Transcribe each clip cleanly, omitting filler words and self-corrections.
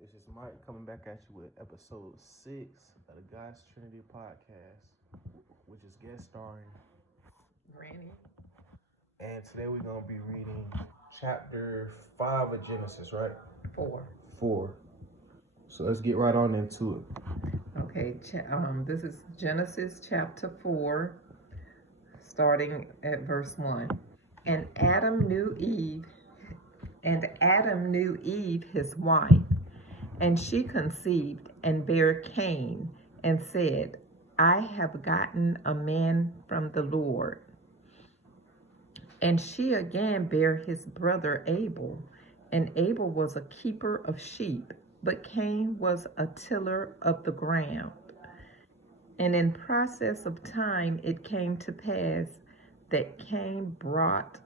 This is Mike coming back at you with episode 6 of the God's Trinity podcast, which is guest starring Granny. And today we're going to be reading chapter 5 of Genesis, right? 4. 4. So let's get right on into it. Okay, this is Genesis chapter 4, starting at verse 1. And Adam knew Eve, his wife, and she conceived and bare Cain, and said, I have gotten a man from the Lord. And she again bare his brother Abel, and Abel was a keeper of sheep, but Cain was a tiller of the ground. And in process of time it came to pass that Cain brought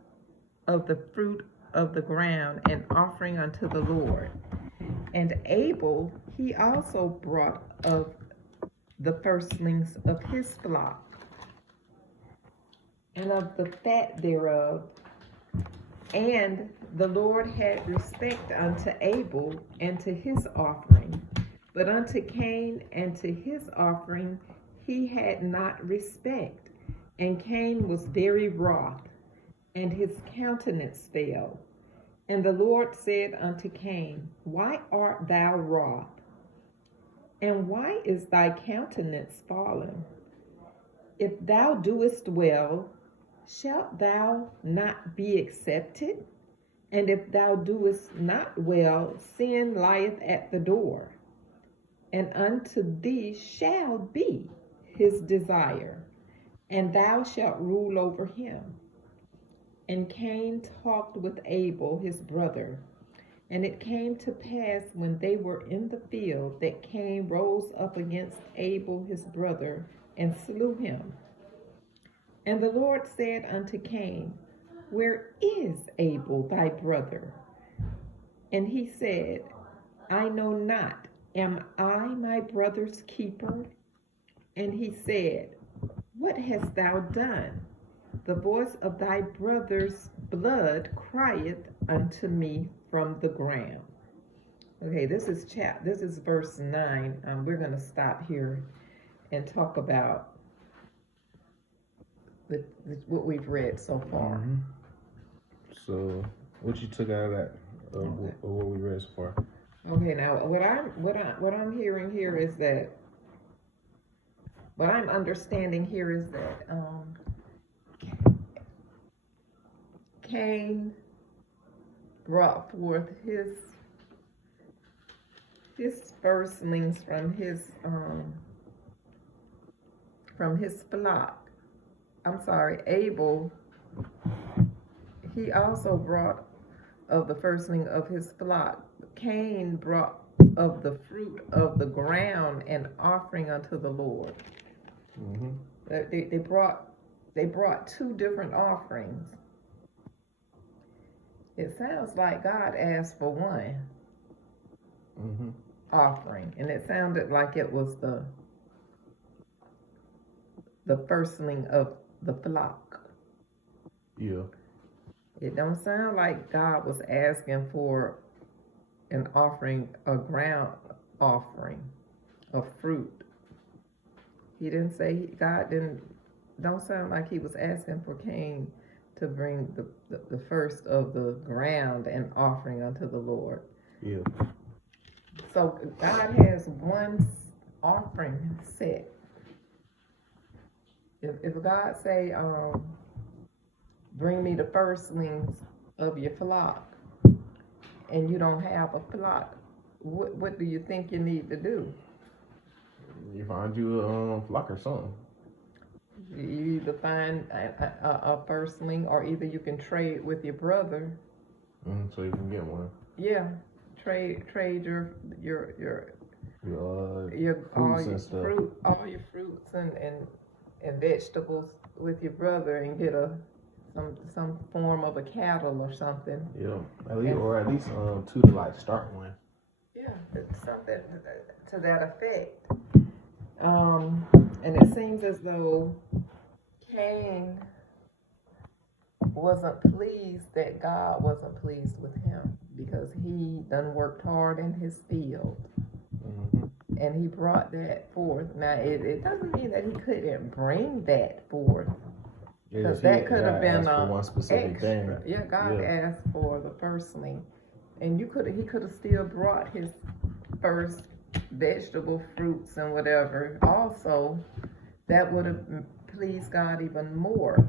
of the fruit of the ground an offering unto the Lord. And Abel he also brought of the firstlings of his flock, and of the fat thereof. And the Lord had respect unto Abel and to his offering, but unto Cain and to his offering he had not respect. And Cain was very wroth, and his countenance fell. And the Lord said unto Cain, Why art thou wroth? And why is thy countenance fallen? If thou doest well, shalt thou not be accepted? And if thou doest not well, sin lieth at the door, and unto thee shall be his desire, and thou shalt rule over him. And Cain talked with Abel his brother. And it came to pass when they were in the field that Cain rose up against Abel his brother and slew him. And the Lord said unto Cain, Where is Abel thy brother? And he said, I know not. Am I my brother's keeper? And he said, What hast thou done? The voice of thy brother's blood crieth unto me from the ground. Okay, this is verse 9. We're going to stop here and talk about what we've read so far. Mm-hmm. So, what you took out of that, what we read so far? Okay, now what I'm hearing here is that, what I'm understanding here is that Cain brought forth his firstlings from his flock. I'm sorry, Abel, he also brought of the firstling of his flock. Cain brought of the fruit of the ground an offering unto the Lord. Mm-hmm. They brought two different offerings. It sounds like God asked for one offering, and it sounded like it was the firstling of the flock. Yeah. It don't sound like God was asking for an offering, a ground offering of fruit. He didn't say, don't sound like he was asking for Cain to bring the first of the ground and offering unto the Lord. Yeah. So God has one offering set. If God say, bring me the firstlings of your flock, and you don't have a flock, what do you think you need to do? You find you a flock or something. You either find a firstling, or either you can trade with your brother. So you can get one. Yeah, trade your fruits and stuff. All your fruits and vegetables with your brother, and get some form of a cattle or something. Yeah, at least two to like start one. Yeah, something to that effect. And it seems as though Cain wasn't pleased that God wasn't pleased with him. because he done worked hard in his field. Mm-hmm. And he brought that forth. Now, it doesn't mean that he couldn't bring that forth, because that could have been one specific extra. thing. Yeah, God asked for the firstling, and he could have still brought his first vegetable, fruits, and whatever. Also, that would have pleased God even more.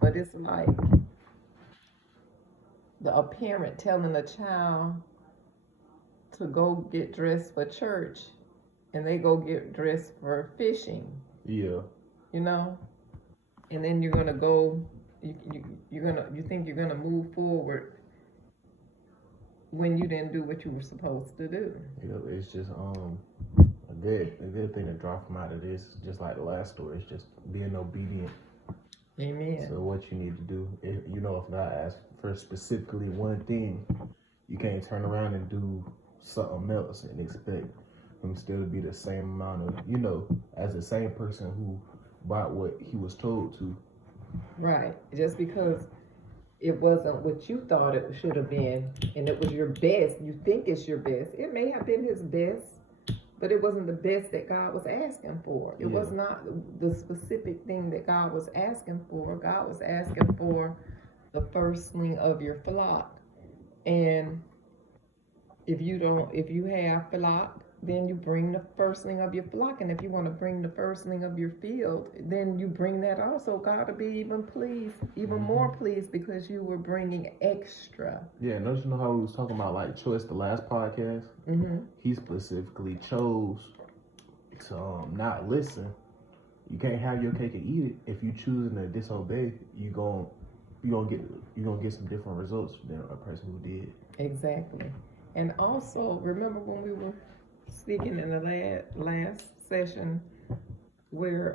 But it's like a parent telling a child to go get dressed for church, and they go get dressed for fishing. Yeah. You know, and then you're gonna go. You think you're gonna move forward when you didn't do what you were supposed to do. It's just a good thing to draw from out of this, just like the last story. It's just being obedient. Amen. So what you need to do, if God asks for specifically one thing, you can't turn around and do something else and expect him still to be the same amount of, as the same person who bought what he was told to. Right. Just because it wasn't what you thought it should have been, and it was your best, you think it's your best. It may have been his best, but it wasn't the best that God was asking for. It was not the specific thing that God was asking for. God was asking for the firstling of your flock. And if you have flock, then you bring the firstling of your flock. And if you want to bring the firstling of your field, then you bring that also. God will be even pleased, even more pleased, because you were bringing extra. Yeah, don't you know how we was talking about like choice the last podcast? Mm-hmm. He specifically chose to not listen. You can't have your cake and eat it. If you choosing to disobey, you gonna get some different results than a person who did. Exactly. And also, remember when we were speaking in the last session where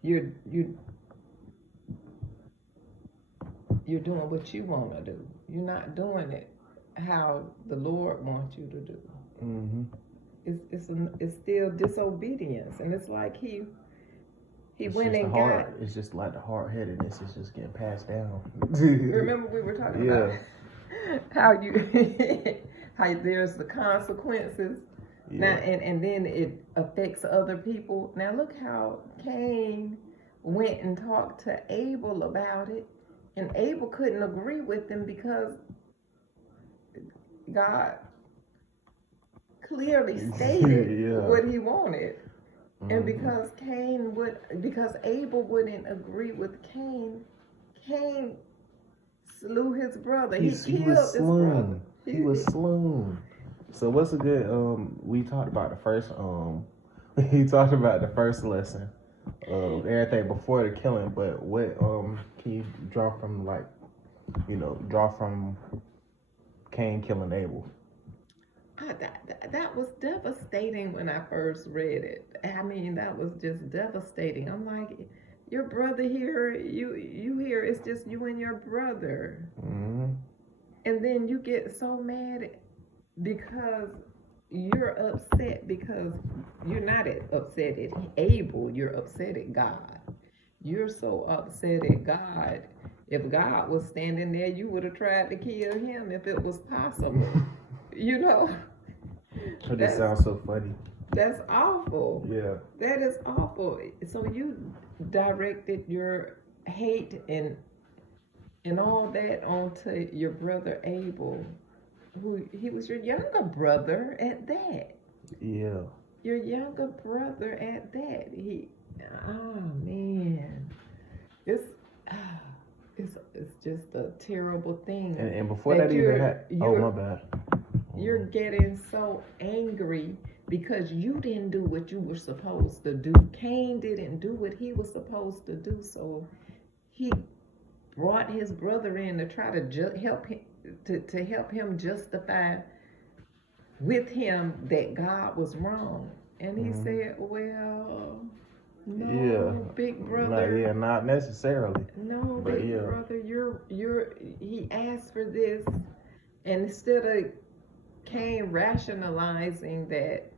you're doing what you want to do. You're not doing it how the Lord wants you to do. Mm-hmm. It's still disobedience, and it's like he went and got. It's just like the hard-headedness is just getting passed down. Remember we were talking about how how there's the consequences. Now and then it affects other people. Now look how Cain went and talked to Abel about it, and Abel couldn't agree with him because God clearly stated what he wanted. And because Abel wouldn't agree with Cain slew his brother. He killed his brother. He was slain. So what's a good we talked about the first he talked about the first lesson of everything before the killing, but what can you draw from Cain killing Abel? That was devastating when I first read it. I mean, that was just devastating. I'm like, your brother here, you here, it's just you and your brother. Mm-hmm. And then you get so mad because you're upset because you're not upset at Abel, you're upset at God. You're so upset at God. If God was standing there, you would have tried to kill him if it was possible. That just sounds so funny. That's awful. Yeah. That is awful. So you directed your hate and all that onto your brother Abel, who he was your younger brother at that. Yeah. Your younger brother at that. Oh man, it's just a terrible thing. And before that even happened, oh my bad. You're getting so angry because you didn't do what you were supposed to do. Cain didn't do what he was supposed to do, so he brought his brother in to try to help him to help him justify with him that God was wrong. And he said, "Well, no, big brother. Not necessarily. No, big brother, he asked for this, and instead of Cain rationalizing that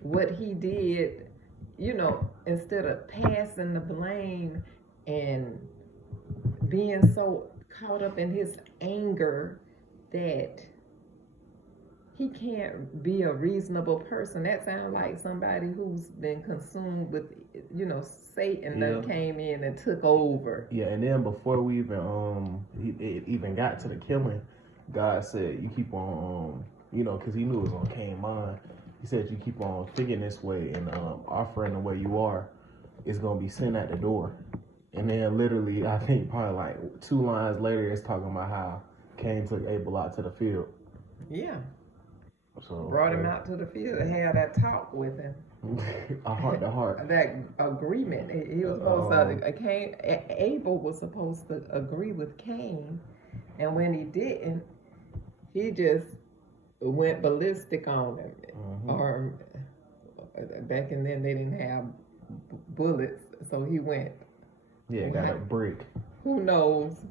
what he did, instead of passing the blame and being so caught up in his anger that he can't be a reasonable person. That sounds like somebody who's been consumed with, Satan Yeah. that came in and took over. Yeah, and then before we even it even got to the killing, God said, "You keep on because He knew it was on Cain's mind. He said, "You keep on thinking this way and offering the way you are, it's gonna be sin at the door." And then literally, I think probably like 2 lines later, it's talking about how Cain took Abel out to the field. Yeah. So Brought him out to the field and had that talk with him. a heart to heart. That agreement. He was supposed to. Abel was supposed to agree with Cain, and when he didn't, he just went ballistic on him. Mm-hmm. Or back in then they didn't have bullets, so he went. Yeah, got a brick. Who knows?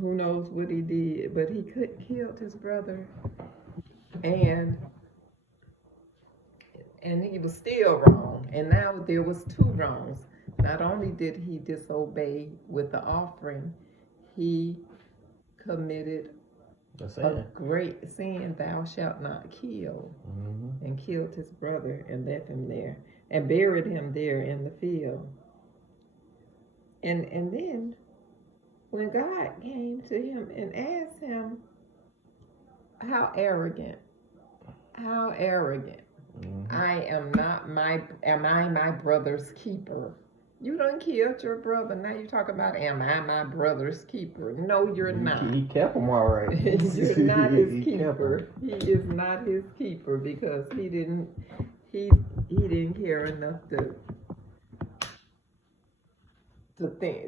Who knows what he did? But he killed his brother, and he was still wrong. And now there was 2 wrongs. Not only did he disobey with the offering, he committed a great sin, thou shalt not kill, and killed his brother and left him there and buried him there in the field. And then when God came to him and asked him, how arrogant, am I my brother's keeper? You done killed your brother. Now you talk about, am I my brother's keeper? No, you're not. He kept him all right. You're not his keeper. He is not his keeper because he didn't care enough to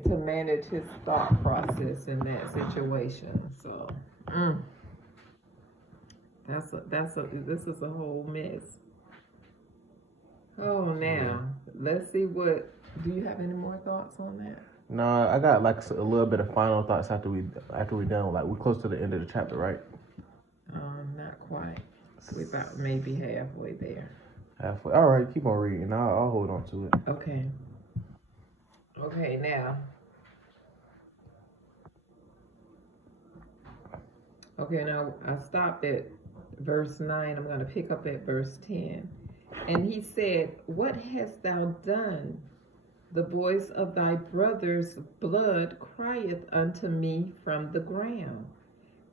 manage his thought process in that situation. So this is a whole mess. Oh, now let's see what. Do you have any more thoughts on that? No, I got like a little bit of final thoughts after we done. Like we're close to the end of the chapter, right? Not quite. We about maybe halfway there. Halfway. All right, keep on reading. I'll hold on to it. Okay. Okay, now. Okay, now I stopped at verse 9. I'm going to pick up at verse 10. And he said, what hast thou done? The voice of thy brother's blood crieth unto me from the ground.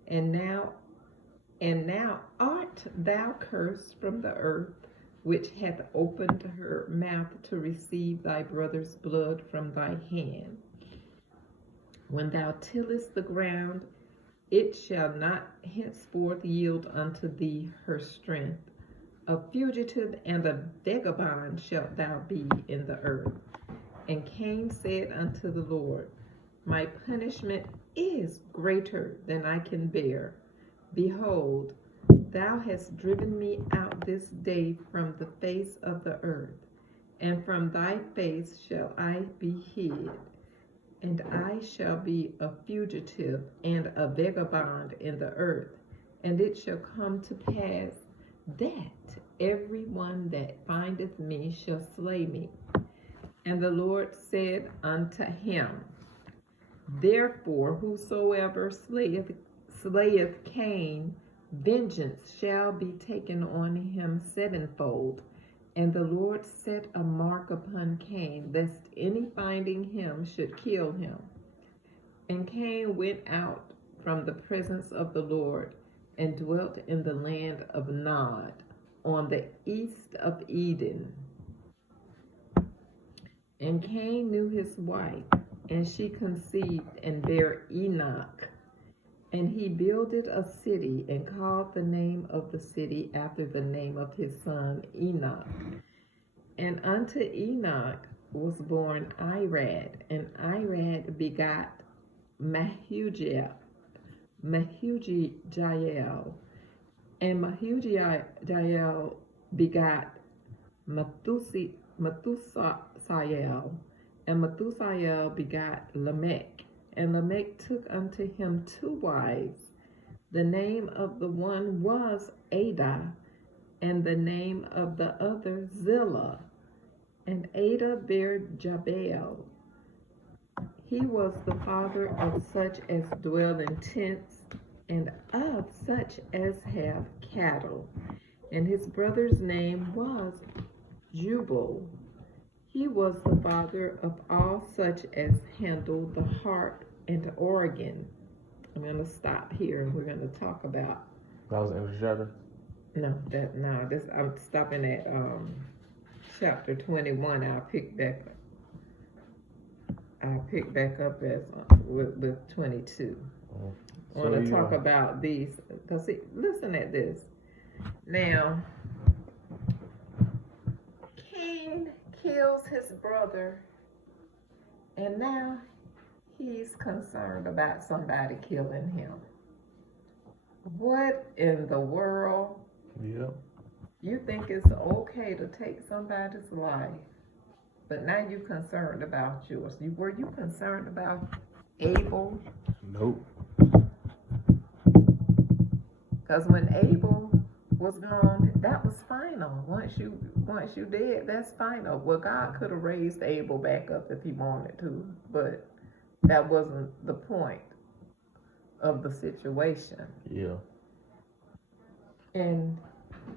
And now art thou cursed from the earth, which hath opened her mouth to receive thy brother's blood from thy hand. When thou tillest the ground, it shall not henceforth yield unto thee her strength. A fugitive and a vagabond shalt thou be in the earth. And Cain said unto the Lord, my punishment is greater than I can bear. Behold, thou hast driven me out this day from the face of the earth, and from thy face shall I be hid. And I shall be a fugitive and a vagabond in the earth. And it shall come to pass that every one that findeth me shall slay me. And the Lord said unto him, therefore whosoever slayeth Cain, vengeance shall be taken on him 7-fold. And the Lord set a mark upon Cain, lest any finding him should kill him. And Cain went out from the presence of the Lord, and dwelt in the land of Nod, on the east of Eden. And Cain knew his wife, and she conceived and bare Enoch. And he builded a city, and called the name of the city after the name of his son Enoch. And unto Enoch was born Irad, and Irad begot Mahujael, and Mahujael begot Methusael, and Methusael begot Lamech. And Lamech took unto him 2 wives. The name of the one was Ada, and the name of the other Zillah. And Ada bare Jabal. He was the father of such as dwell in tents, and of such as have cattle. And his brother's name was Jubal. He was the father of all such as handle the harp and organ. I'm going to stop here and we're going to talk about. That was the end of the chapter? This I'm stopping at chapter 21. I'll pick back up as with 22. I want to talk about these because listen at this. Now, Cain kills his brother, and now he's concerned about somebody killing him. What in the world? Yeah. You think it's okay to take somebody's life, but now you're concerned about yours. Were you concerned about Abel? Nope. Because when Abel was gone, that was final. Once you dead, that's final. Well, God could have raised Abel back up if he wanted to, but that wasn't the point of the situation. Yeah. And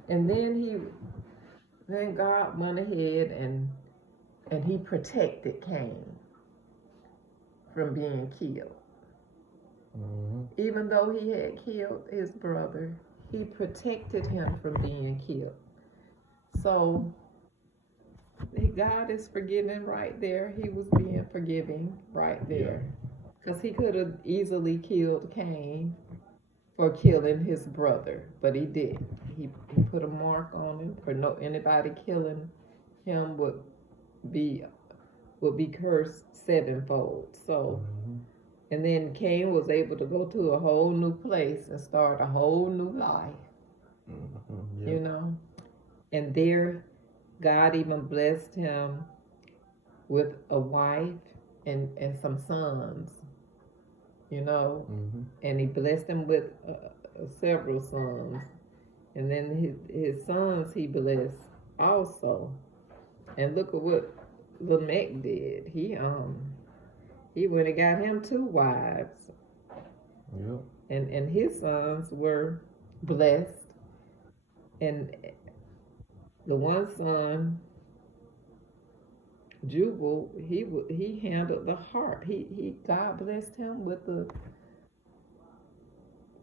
then God went ahead and he protected Cain from being killed. Mm-hmm. Even though he had killed his brother, he protected him from being killed. So God is forgiving right there. He was being forgiving right there. Because he could have easily killed Cain for killing his brother, but he didn't. He put a mark on him. For anybody killing him would be cursed sevenfold. So, and then Cain was able to go to a whole new place and start a whole new life. Mm-hmm. You know, and there, God even blessed him with a wife and some sons. You know, and he blessed him with several sons, and then his sons he blessed also. And look at what Lamech did. He went and got him 2 wives. Yep. And his sons were blessed. And the one son, Jubal, he handled the harp. God blessed him with the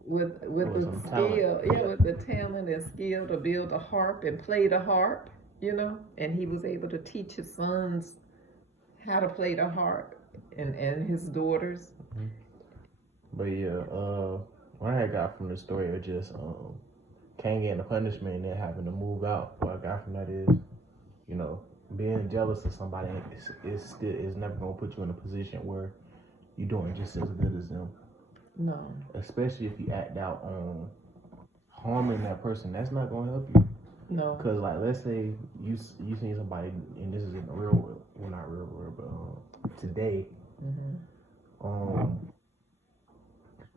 skill, with the talent and skill to build a harp and play the harp, you know. And he was able to teach his sons how to play the harp and his daughters. Mm-hmm. But yeah, what I got from the story of just Cain getting the punishment and then having to move out. What I got from that is, you know, being jealous of somebody is never gonna put you in a position where you're doing just as good as them. No. Especially if you act out on harming that person, that's not gonna help you. No. Cause like, let's say you see somebody, and this is in the real world, well not real world, but today,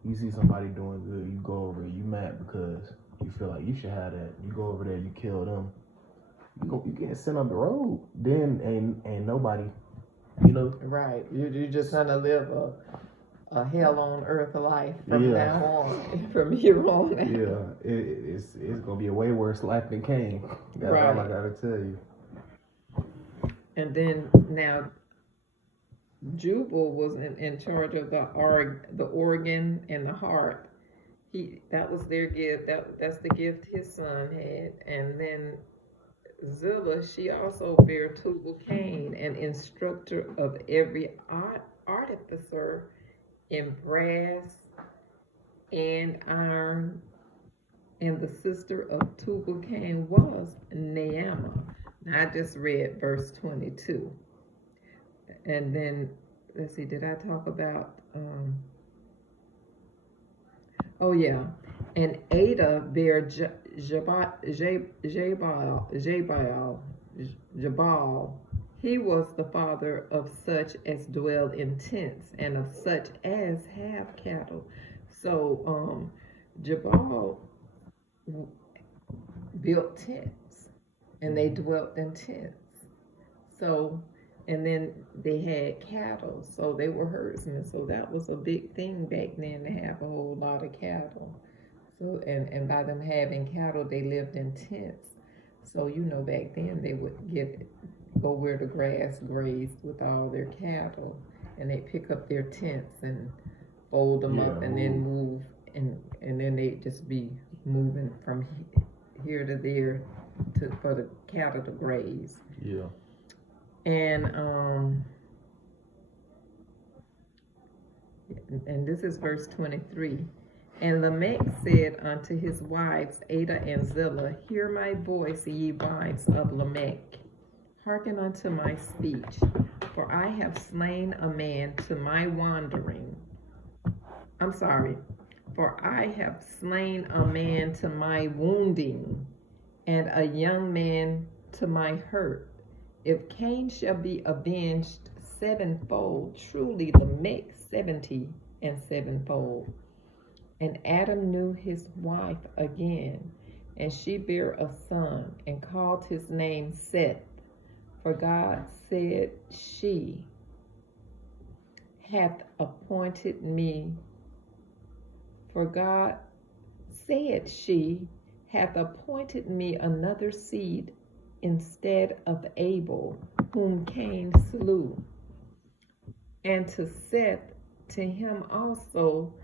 you see somebody doing good, you go over, you mad because you feel like you should have that. You go over there, you kill them. You get sent on the road. Then ain't nobody, you know. Right. You're just gonna live a hell on earth life from now on, from here on. Yeah, it's gonna be a way worse life than Cain. That's all I gotta tell you. And then now, Jubal was in charge of the organ and the harp. That was their gift. That's the gift his son had. And then Zillah, she also bare Tubal-Cain, an instructor of every artificer in brass and iron, and the sister of Tubal-Cain was Naamah. Now I just read verse 22. And then, let's see, did I talk about, and Ada bare Jabal. He was the father of such as dwell in tents and of such as have cattle. So Jabal built tents and they dwelt in tents. So and then they had cattle, so they were herdsmen. So that was a big thing back then to have a whole lot of cattle. So and by them having cattle, they lived in tents. So back then they would go where the grass grazed with all their cattle, and they pick up their tents and fold them up, and then move, and then they just be moving from here to there for the cattle to graze. Yeah. And this is verse 23. And Lamech said unto his wives Ada and Zillah, Hear my voice, ye wives of Lamech. Hearken unto my speech, for I have slain a man to my wandering. For I have slain a man to my wounding, and a young man to my hurt. If Cain shall be avenged sevenfold, truly Lamech 70 and sevenfold. And Adam knew his wife again, and she bare a son, and called his name Seth. For God said, She hath appointed me. For God said, She hath appointed me another seed instead of Abel, whom Cain slew. And to Seth, to him also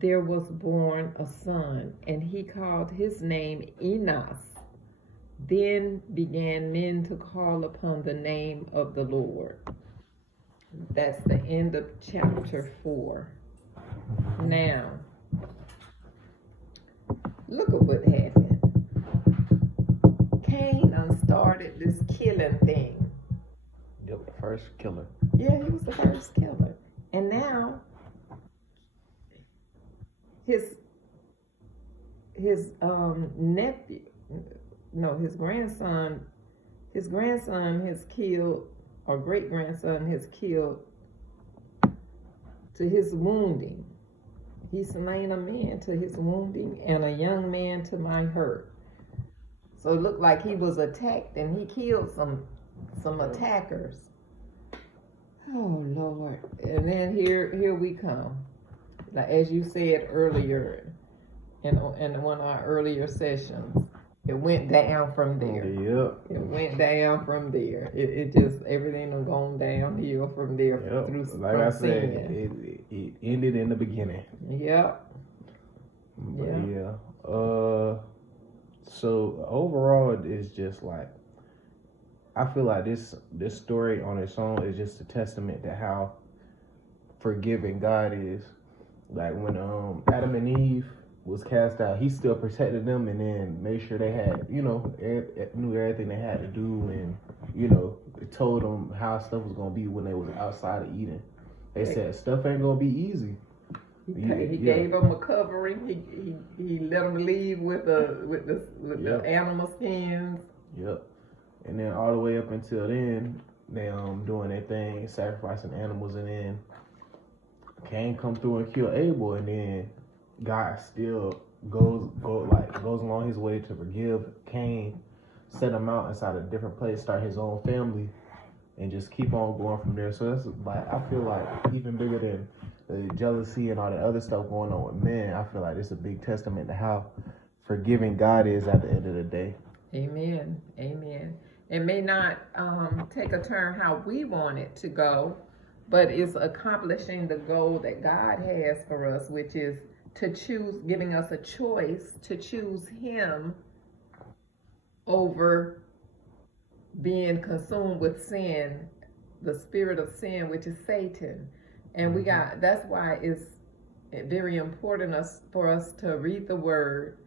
there was born a son, and he called his name Enos. Then began men to call upon the name of the Lord. That's the end of chapter 4. Now, look at what happened. Cain started this killing thing. Yep, the first killer. Yeah, he was the first killer. And now, his grandson has killed, or great grandson has killed to his wounding. He slain a man to his wounding, and a young man to my hurt. So it looked like he was attacked, and he killed some attackers. Oh Lord! And then here we come. Like as you said earlier, in one of our earlier sessions, it went down from there. Yep. It went down from there. It just everything has gone downhill from there. Yep. Through like I said, it ended in the beginning. Yep. Yeah. So overall, it's just like I feel like this story on its own is just a testament to how forgiving God is. Like when Adam and Eve was cast out, he still protected them and then made sure they had, knew everything they had to do, and it told them how stuff was gonna be when they was outside of Eden. They said stuff ain't gonna be easy. He gave them a covering. He let them leave with the animal skins. Yep. And then all the way up until then, they doing their thing, sacrificing animals, and then Cain come through and kill Abel, and then God still goes along his way to forgive Cain, set him out inside a different place, start his own family, and just keep on going from there. So that's like I feel like even bigger than the jealousy and all the other stuff going on with men, I feel like it's a big testament to how forgiving God is at the end of the day. Amen. Amen. It may not take a turn how we want it to go, but it's accomplishing the goal that God has for us, which is to choose, giving us a choice to choose Him over being consumed with sin, the spirit of sin, which is Satan. And that's why it's very important for us to read the Word,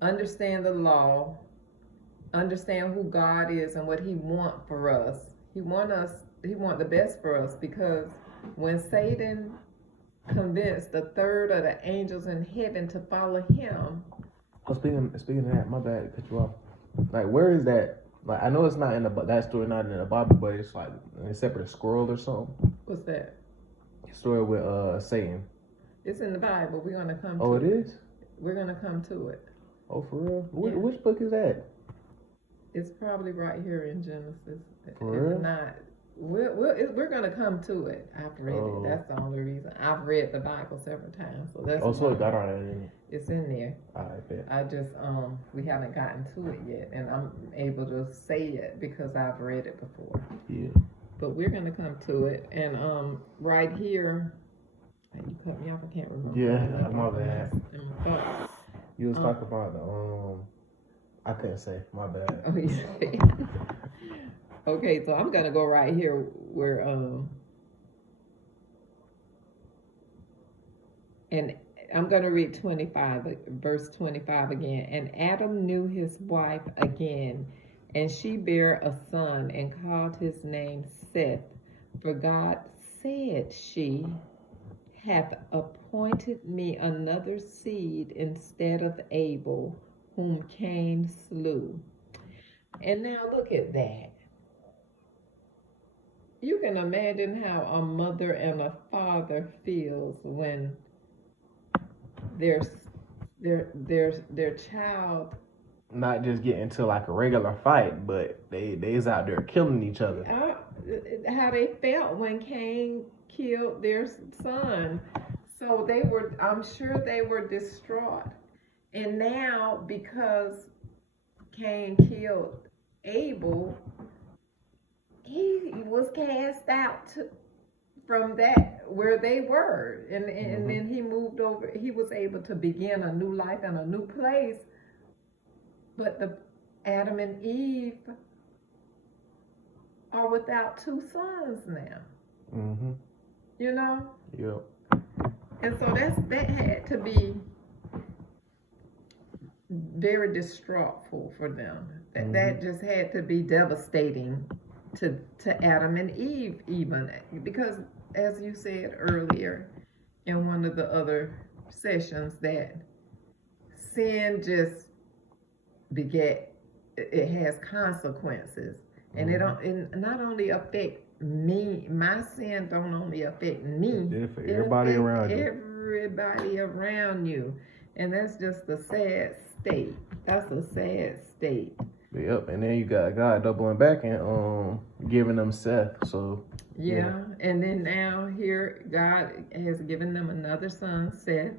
understand the law, understand who God is and what He wants for us. He want the best for us, because when Satan convinced a third of the angels in heaven to follow him. Oh, speaking of that, my bad to cut you off. Like, where is that? Like, I know it's not in that story, not in the Bible, but it's like a separate scroll or something. What's that? Story with Satan. It's in the Bible. We're gonna come to it. Oh, it is? We're gonna come to it. Oh, for real? Yeah. Which book is that? It's probably right here in Genesis. For real? If not, we're gonna come to it. I've read it. That's the only reason. I've read the Bible several times, so that's. So it got all right in it. It's in there. All right, bet. I just we haven't gotten to it yet, and I'm able to say it because I've read it before. Yeah. But we're gonna come to it, and right here, you cut me off. I can't remember. Yeah, my bad. But, You was talking about I couldn't say. My bad. oh, yeah. Okay, so I'm gonna go right here where and I'm gonna read 25, verse 25 again. And Adam knew his wife again, and she bare a son, and called his name Seth. For God said, she hath appointed me another seed instead of Abel, whom Cain slew. And now look at that. You can imagine how a mother and a father feels when their child not just get into like a regular fight, but they's out there killing each other. How they felt when Cain killed their son. So I'm sure they were distraught. And now because Cain killed Abel, he was cast out from that where they were, and then he moved over. He was able to begin a new life in a new place. But the Adam and Eve are without two sons now. Mm-hmm. You know. Yep. And so that had to be very distraughtful for them. That just had to be devastating to Adam and Eve, even because, as you said earlier in one of the other sessions, that sin just it has consequences, and it not only affect me. My sin don't only affect me. It affects everybody around you. Everybody around you, and that's just a sad state. That's a sad state. Yep, and then you got God doubling back and giving them Seth. So yeah, and then now here God has given them another son, Seth.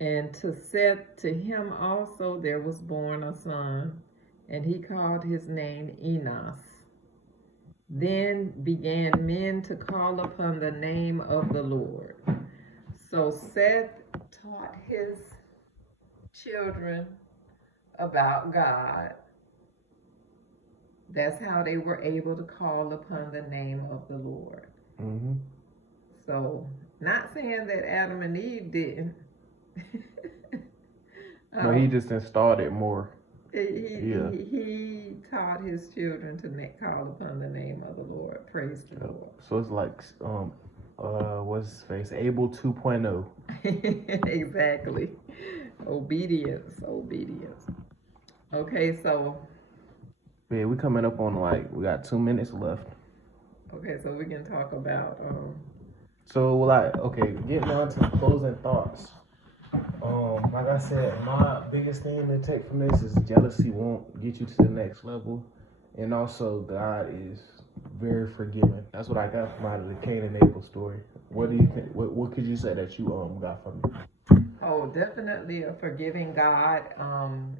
And to Seth, to him also there was born a son, and he called his name Enos. Then began men to call upon the name of the Lord. So Seth taught his children about God. That's how they were able to call upon the name of the Lord. Mm-hmm. So, not saying that Adam and Eve didn't. No, he just installed it more. He taught his children to call upon the name of the Lord. Praise the Lord. So it's like, what's his face? Abel 2.0. Exactly. Obedience. Okay, so. Yeah, we coming up on we got 2 minutes left. Okay, so we can talk about. So getting on to the closing thoughts. Like I said, my biggest thing to take from this is jealousy won't get you to the next level, and also God is very forgiving. That's what I got from out of the Cain and Abel story. What do you think? What could you say that you got from it? Oh, definitely a forgiving God. And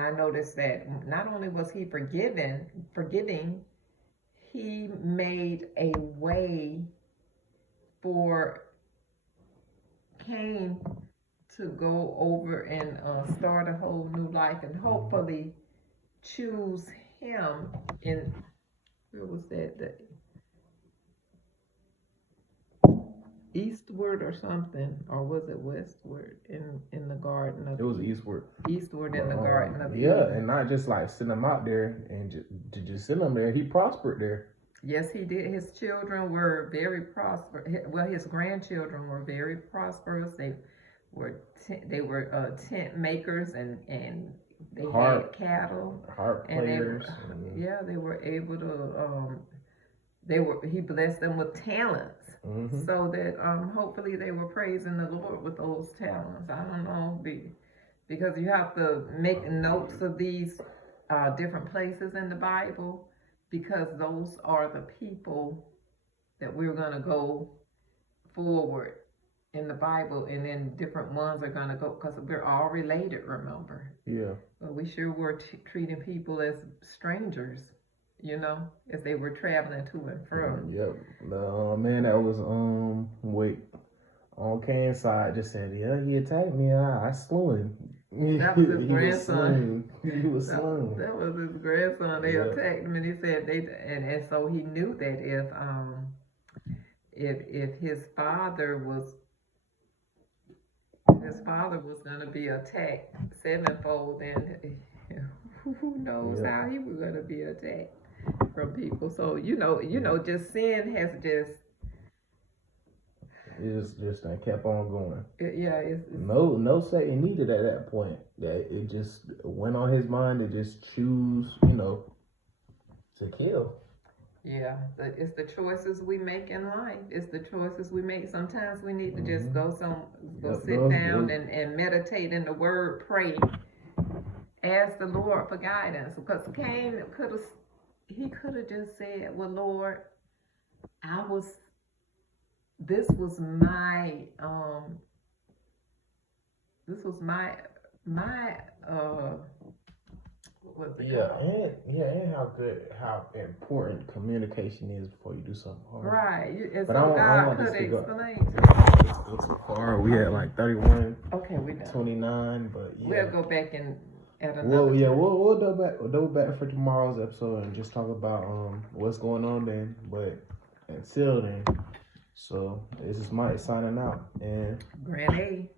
I noticed that not only was he forgiving, he made a way for Cain to go over and start a whole new life and hopefully choose him in, where was that? The eastward or something, or was it westward in the garden of? It was eastward. Eastward in the garden of yeah, Eden. and not just send him out there and just send him there. He prospered there. Yes, he did. His children were very prosperous. Well, his grandchildren were very prosperous. They were tent makers and they had cattle. Harp players. They were able to. He blessed them with talents. Mm-hmm. So that hopefully they were praising the Lord with those talents. I don't know, because you have to make notes of these different places in the Bible, because those are the people that we're going to go forward in the Bible, and then different ones are going to go, because we're all related, remember? Yeah. But we sure were treating people as strangers, as they were traveling to and from. Yep. The man that was wait on Cain's side just said, yeah, he attacked me. I slew him. That was his grandson. He was slain. That was his grandson. They attacked him, and he said and so he knew that if his father was going to be attacked sevenfold, then who knows how he was going to be attacked from people. So just sin has just. It's just kept on going. It's no Satan needed at that point. That it just went on his mind to just choose, to kill. Yeah, it's the choices we make in life. It's the choices we make. Sometimes we need to just go sit down and meditate in the Word, pray, ask the Lord for guidance. Because Cain could have just said, "Well, Lord, this was my and how important communication is before you do something hard. Right. But so I God don't could explain. explain. Go too far. We had like 31. Okay, we done. 29, but yeah. We'll go back and at another. We'll double back for tomorrow's episode and just talk about what's going on then. But until then, so this is Mike signing out and Grand A.